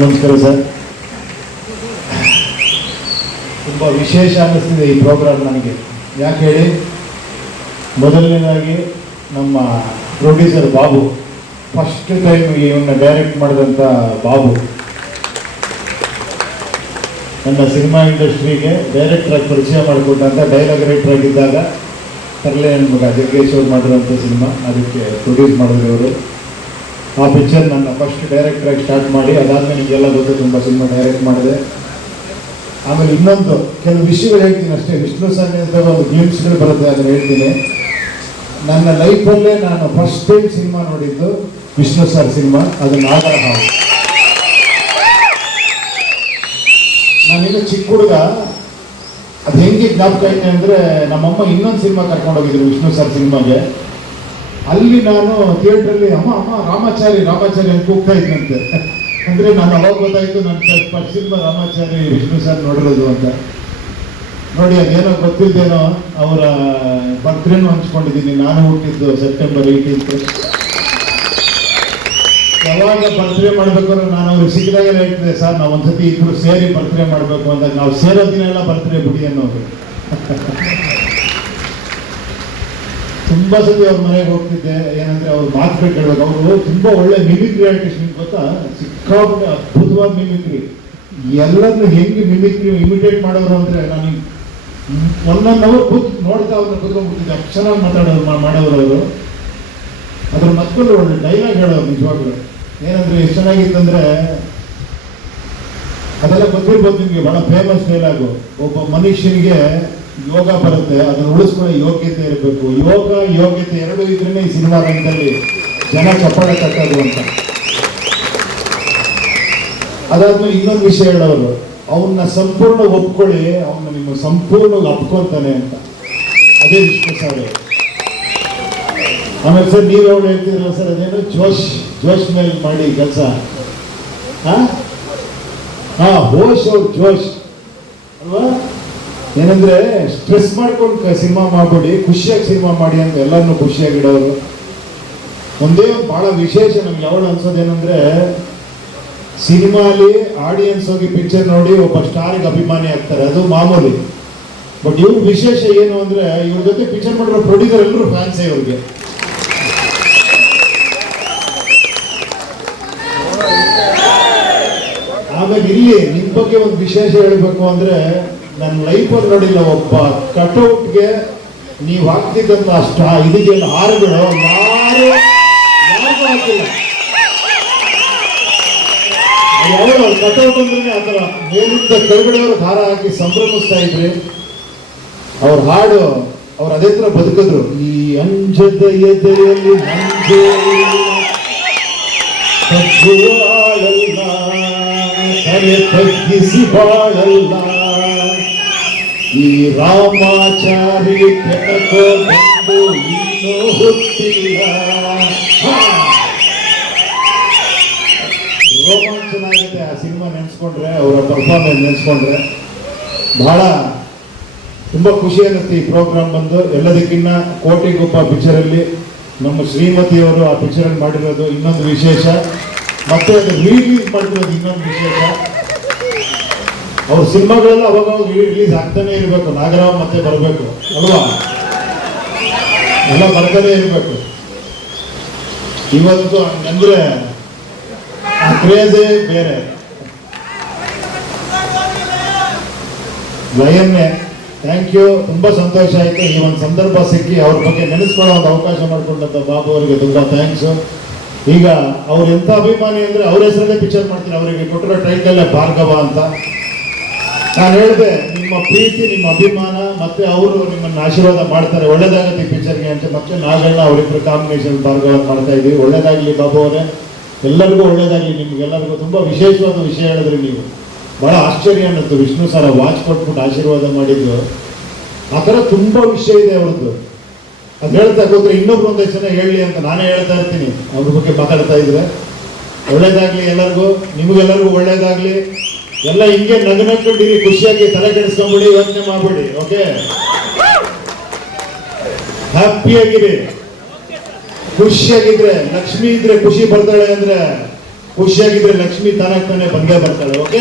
ನಮಸ್ಕಾರ ಸರ್. ತುಂಬ ವಿಶೇಷ ಅನ್ನಿಸ್ತಿದೆ ಈ ಪ್ರೋಗ್ರಾಮ್ ನನಗೆ. ಯಾಕೆ ಹೇಳಿ, ಮೊದಲನೇದಾಗಿ ನಮ್ಮ ಪ್ರೊಡ್ಯೂಸರ್ ಬಾಬು, ಫಸ್ಟ್ ಟೈಮ್ ಇವನ್ನ ಡೈರೆಕ್ಟ್ ಮಾಡಿದಂಥ ಬಾಬು ನನ್ನ ಸಿನಿಮಾ ಇಂಡಸ್ಟ್ರಿಗೆ ಡೈರೆಕ್ಟ್ರಾಗಿ ಪರಿಚಯ ಮಾಡಿಕೊಟ್ಟಂಥ ಡೈಲಾಗ್ ರೈಟರ್ ಆಗಿದ್ದಾಗ ತರಲೆ ನನ್ನ ಮಗ ಜಗ್ಗೇಶ್ ಅವ್ರು ಮಾಡಿರೋಂಥ ಸಿನಿಮಾ, ಅದಕ್ಕೆ ಪ್ರೊಡ್ಯೂಸ್ ಮಾಡಿದ್ರು ಅವರು. ಆ ಪಿಕ್ಚರ್ ನನ್ನ ಫಸ್ಟ್ ಡೈರೆಕ್ಟ್ರಾಗಿ ಸ್ಟಾರ್ಟ್ ಮಾಡಿ, ಅದಾದಮೇಲೆ ನಿಮಗೆಲ್ಲ ಗೊತ್ತು ತುಂಬ ಸಿನಿಮಾ ಡೈರೆಕ್ಟ್ ಮಾಡಿದೆ. ಆಮೇಲೆ ಇನ್ನೊಂದು ಕೆಲವು ವಿಷಯಗಳು ಹೇಳ್ತೀನಿ ಅಷ್ಟೇ. ವಿಷ್ಣು ಸರ್ ನಿಂತಾಗ ಒಂದು ಗ್ಲಿಮ್ಸ್ಗಳು ಬರುತ್ತೆ, ಅದನ್ನು ಹೇಳ್ತೀನಿ. ನನ್ನ ಲೈಫಲ್ಲೇ ನಾನು ಫಸ್ಟ್ ಟೈಮ್ ಸಿನಿಮಾ ನೋಡಿದ್ದು ವಿಷ್ಣು ಸರ್ ಸಿನಿಮಾ, ಅದು ನಾಗರ ಹಾವು. ನಾನಿನ್ನು ಚಿಕ್ಕ ಹುಡುಗ, ಅದು ಹೆಂಗೆ ಜ್ಞಾಪಕ ಐತೆ ಅಂದರೆ, ನಮ್ಮಮ್ಮ ಇನ್ನೊಂದು ಸಿನಿಮಾ ಕರ್ಕೊಂಡೋಗಿದ್ರು ವಿಷ್ಣು ಸರ್ ಸಿನಿಮಾಗೆ. ಅಲ್ಲಿ ನಾನು ಥಿಯೇಟ್ರಲ್ಲಿ ಅಮ್ಮ ಅಮ್ಮ ರಾಮಾಚಾರಿ ರಾಮಾಚಾರಿ ಅಂತ ಕೂಗ್ತಾ ಇದ್ದಂತೆ. ಅಂದರೆ ನಾನು ಅವಾಗ ಗೊತ್ತಾಯಿತು ನನ್ನ first cinema Ramachari Vishnu sir ನೋಡಿರೋದು ಅಂತ. ನೋಡಿ, ಅದೇನೋ ಗೊತ್ತಿಲ್ಲದೇನೋ ಅವರ ಬರ್ತ್ಡೇನೂ ಹಂಚ್ಕೊಂಡಿದ್ದೀನಿ. ನಾನು ಹುಟ್ಟಿದ್ದು ಸೆಪ್ಟೆಂಬರ್ 18. ಯಾವಾಗ ಬರ್ತ್ಡೇ ಮಾಡ್ಬೇಕಾದ್ರೆ ನಾನು ಅವ್ರಿಗೆ ಸಿಕ್ಕಿದಾಗೆಲ್ಲ ಹೇಳ್ತಿದ್ದೆ, ಸರ್ ನಾವು ಒಂದ್ಸತಿ ಇಬ್ಬರು ಸೇರಿ ಬರ್ತ್ಡೇ ಮಾಡಬೇಕು ಅಂದಾಗ, ನಾವು ಸೇರೋ ದಿನ ಎಲ್ಲ ಬರ್ತ್ಡೇ ಬಿಡಿ ಅನ್ನೋದು. ತುಂಬ ಸತಿ ಅವ್ರ ಮನೆಗೆ ಹೋಗ್ತಿದ್ದೆ. ಏನಂದ್ರೆ ಅವ್ರು ಮಾತುಗಳು ಕೇಳಬೇಕು. ಅವರು ತುಂಬ ಒಳ್ಳೆ ಮಿಮಿಕ್ರಿ ಆರ್ಟಿಸ್ಟ್, ನಿಮ್ಗೆ ಗೊತ್ತಾ? ಸಿಕ್ಕಾಪಟ್ಟೆ ಅದ್ಭುತವಾದ ಮಿಮಿಕ್ರಿ. ಎಲ್ಲರನ್ನು ಹೆಂಗೆ ಮಿಮಿಕ್ರಿ ಇಮಿಟೇಟ್ ಮಾಡೋರು ಅಂದರೆ, ನಾನು 1 hour ನೋಡ್ತಾ ಅವ್ರನ್ನ ಕೂತ್ಕೊಂಡ್ಬಿಡ್ತಿದ್ದೆ. ಅಷ್ಟು ಚೆನ್ನಾಗಿ ಮಾಡೋರು ಅವರು. ಅದ್ರ ಮತ್ತೊಂದು ಒಳ್ಳೆ ಡೈಲಾಗ್ ಹೇಳೋರು ನಿಜವಾಗ್ಲು. ಏನಂದ್ರೆ ಎಷ್ಟು ಚೆನ್ನಾಗಿತ್ತಂದ್ರೆ, ಅದೆಲ್ಲ ಗೊತ್ತಿರ್ಬೋದು ನಿಮಗೆ, ಬಹಳ ಫೇಮಸ್ ಡೈಲಾಗು. ಒಬ್ಬ ಮನುಷ್ಯನಿಗೆ ಯೋಗ ಬರುತ್ತೆ, ಅದನ್ನು ಉಳಿಸ್ಕೊಳ್ಳೋ ಯೋಗ್ಯತೆ ಇರಬೇಕು. ಯೋಗ ಯೋಗ್ಯತೆ ಎರಡೂ ಇದ್ರೇನೆ ಈ ಸಿನಿಮಾ ರಂಗದಲ್ಲಿ ಜನ ಚಪ್ಪಾಳೆ ತಟ್ಟೋದು ಅಂತ. ಅದಾದ್ಮೇಲೆ ಇನ್ನೊಂದು ವಿಷಯ ಹೇಳೋರು, ಅವನ್ನ ಸಂಪೂರ್ಣ ಒಪ್ಕೊಳ್ಳಿ, ಅವನ್ನ ನಿಮ್ಮ ಸಂಪೂರ್ಣವಾಗಿ ಅಪ್ಕೊಳ್ತಾನೆ ಅಂತ. ಅದೇ ವಿಷ್ಣು ಸರ್. ಆಮೇಲೆ ಸರ್ ನೀವು ಯಾವಾಗ ಹೇಳ್ತಿದ್ರ ಸರ್, ಅದೇನು ಜೋಶ್ ಮೇಲೆ ಮಾಡಿ ಕೆಲಸ. ಹೋಶ್ ಅವ್ರು ಜೋಶ್ ಅಲ್ವಾ? ಏನಂದ್ರೆ ಸ್ಟ್ರೆಸ್ ಮಾಡ್ಕೊಂಡು ಸಿನಿಮಾ ಮಾಡ್ಬಿಡಿ, ಖುಷಿಯಾಗಿ ಸಿನಿಮಾ ಮಾಡಿ ಅಂತ ಎಲ್ಲರನ್ನೂ ಖುಷಿಯಾಗಿಡೋರು. ಒಂದೇ ಬಹಳ ವಿಶೇಷ ನಮ್ಗೆ ಯಾವಾಗ ಅನ್ಸೋದೇನಂದ್ರೆ, ಸಿನಿಮಾಲಿ ಆಡಿಯನ್ಸ್ ಹೋಗಿ ಪಿಕ್ಚರ್ ನೋಡಿ ಒಬ್ಬ ಸ್ಟಾರ್ಗೆ ಅಭಿಮಾನಿ ಆಗ್ತಾರೆ, ಅದು ಮಾಮೂಲಿ. ಬಟ್ ಇವ್ರ ವಿಶೇಷ ಏನು ಅಂದ್ರೆ, ಇವ್ರ ಜೊತೆ ಪಿಕ್ಚರ್ ಮಾಡಿರೋ ಪ್ರೊಡ್ಯೂಸರ್ ಎಲ್ಲರೂ ಫ್ಯಾನ್ಸೇ ಇವ್ರಿಗೆ. ಆಮೇಲೆ ಇಲ್ಲಿ ನಿಮ್ ಬಗ್ಗೆ ಒಂದು ವಿಶೇಷ ಹೇಳಬೇಕು ಅಂದ್ರೆ, ನನ್ನ ಲೈಫಲ್ಲಿ ನೋಡಿಲ್ಲ ಒಬ್ಬ ಕಟೌಟ್ಗೆ ನೀವು ಹಾಕ್ತಿದ್ದಂತ ಅಷ್ಟ ಇದಕ್ಕೆಲ್ಲ ಹಾರುಗಳು ಯಾರಿಗೂ ಹಾಕಿಲ್ಲ. ಯಾವ ಕಟೌಟ್ ಅಂದ್ರೆ ಆ ಥರ ಮೇಲಿಂದ ಕೆಳಗಡೆಯವರು ಹಾರ ಹಾಕಿ ಸಂಭ್ರಮಿಸ್ತಾ ಇದ್ರಿ. ಅವ್ರ ಹಾಡು ಅವ್ರು ಅದೇ ಥರ ಬದುಕಿದ್ರು. ಈ ಅಂಜದ ಎದೆಯಲ್ಲಿ ತಗ್ಗಿಸಿ ಬಾಳಲ್ಲ, ಈ ರಾಮಾಚಾರಿ ಕೆಳಕೋ ಬಂದು ಇನ್ನೂ ಹುಟ್ಟಿಲ್ಲ. ರೋಮಾಂಚನ ಆಗುತ್ತೆ ಆ ಸಿನಿಮಾ ನೆನೆಸ್ಕೊಂಡ್ರೆ, ಅವರ ಪರ್ಫಾರ್ಮೆನ್ಸ್ ನೆನೆಸ್ಕೊಂಡ್ರೆ. ಬಹಳ ತುಂಬ ಖುಷಿ ಆಗುತ್ತೆ ಈ ಪ್ರೋಗ್ರಾಮ್ ಬಂದು. ಎಲ್ಲದಕ್ಕಿಂತ ಕೋಟಿಗೊಬ್ಬ ಪಿಕ್ಚರಲ್ಲಿ ನಮ್ಮ ಶ್ರೀಮತಿಯವರು ಆ ಪಿಕ್ಚರಲ್ಲಿ ಮಾಡಿರೋದು ಇನ್ನೊಂದು ವಿಶೇಷ. ಮತ್ತೆ ಅದು ರಿಲೀಸ್ ಮಾಡಿರೋದು ಇನ್ನೊಂದು ವಿಶೇಷ. ಅವ್ರ ಸಿನಿಮಾಗಳೆಲ್ಲ ಅವಾಗ ರಿಲೀಸ್ ಆಗ್ತಾನೆ ಇರಬೇಕು. ನಾಗರಾವ್ ಮತ್ತೆ ಬರಬೇಕು ಅಲ್ವಾ? ಎಲ್ಲ ಬರ್ತಾನೆ ಇರಬೇಕು. ಇವತ್ತು ಹಂಗಂದ್ರೆ ಆ ಕ್ರೇಜೇ ಬೇರೆ. ಲಯನ್ನೇ ಥ್ಯಾಂಕ್ ಯು, ತುಂಬಾ ಸಂತೋಷ ಆಯ್ತು ಈ ಒಂದು ಸಂದರ್ಭ ಸಿಕ್ಕಿ ಅವ್ರ ಬಗ್ಗೆ ನೆನೆಸ್ಕೊಳ್ಳೋ ಒಂದು ಅವಕಾಶ ಮಾಡಿಕೊಂಡಂತ ಬಾಬು ಅವರಿಗೆ ತುಂಬಾ ಥ್ಯಾಂಕ್ಸ್. ಈಗ ಅವ್ರು ಎಂತ ಅಭಿಮಾನಿ ಅಂದ್ರೆ, ಅವ್ರ ಹೆಸರಲ್ಲೇ ಪಿಕ್ಚರ್ ಮಾಡ್ತೀನಿ. ಅವರಿಗೆ ಕೊಟ್ಟಿರೋ ಟೈಟಲ್ ಭಾರ್ಗವ ಅಂತ. ನಾನು ಹೇಳಿದೆ, ನಿಮ್ಮ ಪ್ರೀತಿ, ನಿಮ್ಮ ಅಭಿಮಾನ ಮತ್ತೆ ಅವರು ನಿಮ್ಮನ್ನು ಆಶೀರ್ವಾದ ಮಾಡ್ತಾರೆ, ಒಳ್ಳೇದಾಗತ್ತೆ ಈ ಪಿಕ್ಚರ್ಗೆ ಅಂತ. ಮತ್ತೆ ನಾಗಣ್ಣ ಅವರಿಬ್ಬರು ಕಾಂಬಿನೇಷನ್ ಭಾರ್ಗವ ಮಾಡ್ತಾ ಇದ್ದೀವಿ. ಒಳ್ಳೇದಾಗ್ಲಿ ಬಾಬು ಅವರೇ, ಎಲ್ಲರಿಗೂ ಒಳ್ಳೇದಾಗ್ಲಿ. ನಿಮ್ಗೆಲ್ಲರಿಗೂ ತುಂಬಾ ವಿಶೇಷವಾದ ವಿಷಯ ಹೇಳಿದ್ರಿ ನೀವು. ಬಹಳ ಆಶ್ಚರ್ಯ ಅನ್ನಿಸ್ತು, ವಿಷ್ಣು ಸರ ವಾಚ್ ಕೊಟ್ಬಿಟ್ಟು ಆಶೀರ್ವಾದ ಮಾಡಿದ್ದು. ಆ ಥರ ತುಂಬಾ ವಿಷಯ ಇದೆ ಅವ್ರದ್ದು. ಅದು ಹೇಳ್ತಾ ಕೂತ್ರೆ ಇನ್ನೊಬ್ರು ಒಂದಷ್ಟು ಜನ ಹೇಳಲಿ ಅಂತ ನಾನೇ ಹೇಳ್ತಾ ಇರ್ತೀನಿ. ಅವ್ರ ಬಗ್ಗೆ ಮಾತಾಡ್ತಾ ಇದ್ರೆ ಒಳ್ಳೇದಾಗ್ಲಿ ಎಲ್ಲರಿಗೂ, ನಿಮಗೆಲ್ಲರಿಗೂ ಒಳ್ಳೇದಾಗ್ಲಿ. ಎಲ್ಲ ಹಿಂಗೆ ನಗನಕೊಂಡಿರಿ, ಖುಷಿಯಾಗಿ ತಲೆ ಕೆಡಿಸ್ಕೊಂಬಿಡಿ, ಯೋಚನೆ ಮಾಡ್ಬಿಡಿ. ಓಕೆ, ಹ್ಯಾಪಿಯಾಗಿರಿ, ಖುಷಿಯಾಗಿದ್ರೆ. ಲಕ್ಷ್ಮಿ ಇದ್ರೆ ಖುಷಿ ಬರ್ತಾಳೆ ಅಂದ್ರೆ ಖುಷಿಯಾಗಿದ್ರೆ ಲಕ್ಷ್ಮಿ ತಾನೇ ಬಂದೇ ಬರ್ತಾಳೆ. ಓಕೆ.